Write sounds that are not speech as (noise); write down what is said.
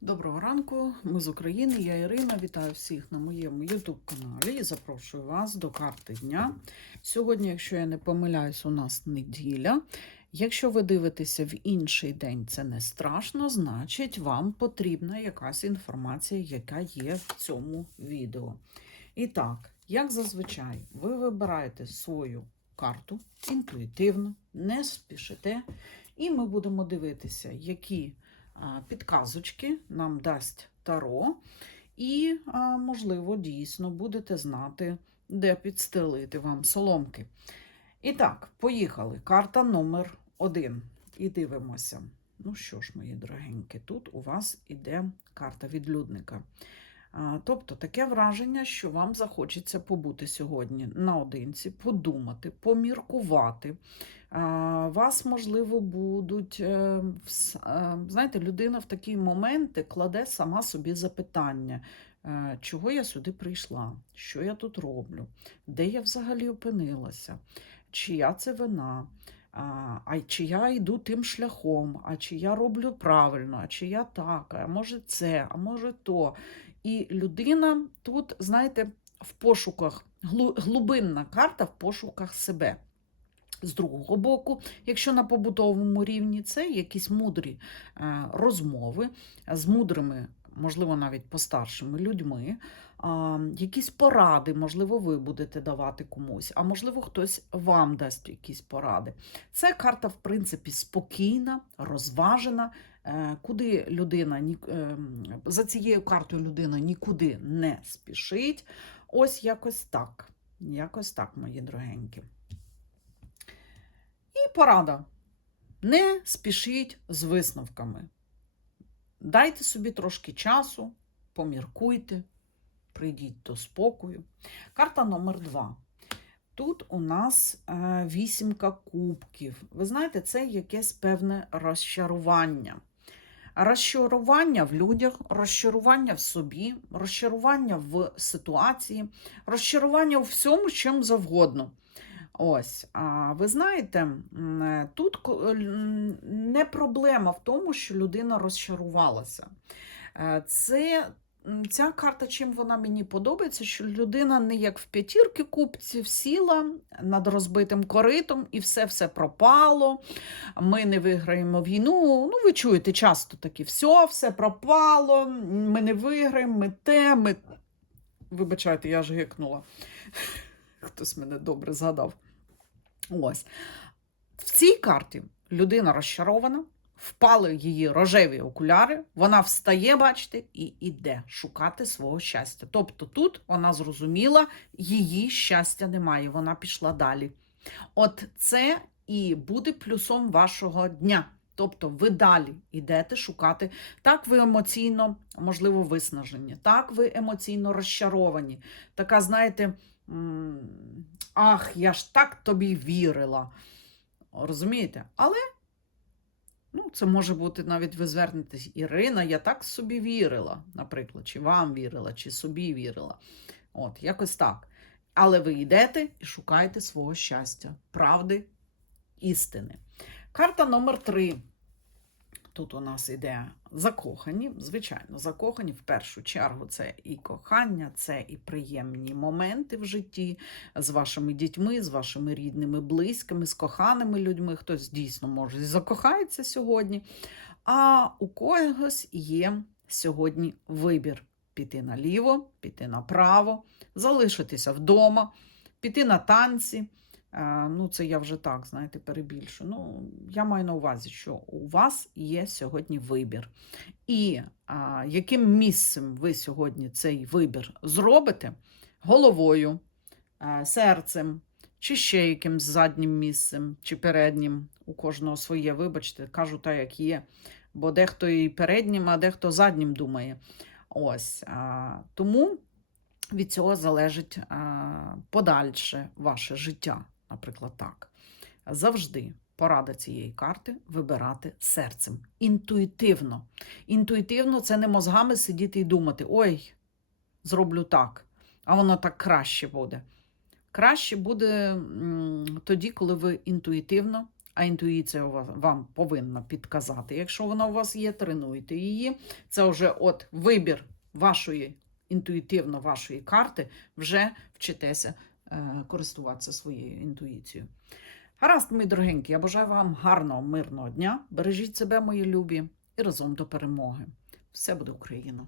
Доброго ранку, ми з України, я Ірина. Вітаю всіх на моєму YouTube каналі і запрошую вас до карти дня. Сьогодні, якщо я не помиляюсь, у нас неділя. Якщо ви дивитеся в інший день, це не страшно, значить вам потрібна якась інформація, яка є в цьому відео. І так, як зазвичай, ви вибираєте свою карту інтуїтивно, не спішите, і ми будемо дивитися, які підказочки нам дасть Таро, і, можливо, дійсно будете знати, де підстелити вам соломки. І так, поїхали. Карта номер один. І дивимося. Ну що ж, мої дорогенькі, тут у вас іде карта відлюдника. Тобто таке враження, що вам захочеться побути сьогодні наодинці, подумати, поміркувати. Вас, можливо, будуть. е, е, Знаєте, людина в такі моменти кладе сама собі запитання, е, чого я сюди прийшла, що я тут роблю, де я взагалі опинилася, чия це вина. А чи я йду тим шляхом, а чи я роблю правильно, а чи я так, а може це, а може то. І людина тут, знаєте, в пошуках, глу- глибинна карта в пошуках себе. З другого боку, якщо на побутовому рівні це якісь мудрі е, розмови з мудрими, можливо, навіть постаршими людьми, якісь поради, можливо, ви будете давати комусь, а можливо, хтось вам дасть якісь поради. Це карта, в принципі, спокійна, розважена, куди людина е, за цією картою людина нікуди не спішить. Ось якось так. Якось так, мої дорогенькі. І порада. Не спішіть з висновками. Дайте собі трошки часу, поміркуйте, прийдіть до спокою. Карта номер два. Тут у нас е, вісімка кубків. Ви знаєте, це якесь певне розчарування. Розчарування в людях, розчарування в собі, розчарування в ситуації, розчарування у всьому, чим завгодно. Ось, а ви знаєте, е, тут не проблема в тому, що людина розчарувалася. Е, Це ця карта, чим вона мені подобається, що людина не як в п'ятірки купців сіла над розбитим коритом і все-все пропало. Ми не виграємо війну. Ну, ви чуєте часто такі: все, все пропало, ми не виграємо, ми те, ми. Вибачайте, я ж гикнула. (laughs) Хтось мене добре згадав. Ось. В цій карті людина розчарована, впали її рожеві окуляри, вона встає, бачите, і йде шукати свого щастя. Тобто тут вона зрозуміла, її щастя немає, вона пішла далі. От це і буде плюсом вашого дня. Тобто ви далі йдете шукати. Так, ви емоційно, можливо, виснажені, так, ви емоційно розчаровані. Така, знаєте, ах, я ж так тобі вірила. Розумієте? Але ну, це може бути навіть ви звернетесь, Ірина, я так собі вірила, наприклад, чи вам вірила, чи собі вірила. От, якось так. Але ви йдете і шукаєте свого щастя, правди, істини. Карта номер три. Тут у нас іде закохані, звичайно, закохані в першу чергу це і кохання, це і приємні моменти в житті з вашими дітьми, з вашими рідними, близькими, з коханими людьми. Хтось дійсно може закохається сьогодні. А у когось є сьогодні вибір: піти наліво, піти направо, залишитися вдома, піти на танці. Е, Ну, це я вже так, знаєте, перебільшу. Ну, я маю на увазі, що у вас є сьогодні вибір. І а, яким місцем ви сьогодні цей вибір зробите? Головою, е, серцем, чи ще якимсь заднім місцем, чи переднім. У кожного своє, вибачте, кажу так, як є. Бо дехто і переднім, а дехто заднім думає. Ось. А, тому від цього залежить а, подальше ваше життя, наприклад, так. Завжди порада цієї карти вибирати серцем. Інтуїтивно. Інтуїтивно це не мозгами сидіти і думати: ой, зроблю так, а воно так краще буде. Краще буде тоді, коли ви інтуїтивно, а інтуїція вам повинна підказати. Якщо вона у вас є, тренуйте її. Це вже от вибір вашої інтуїтивно вашої карти, вже вчитеся користуватися своєю інтуїцією. Гаразд, мої дорогенькі, я бажаю вам гарного, мирного дня. Бережіть себе, мої любі, і разом до перемоги. Все буде Україна!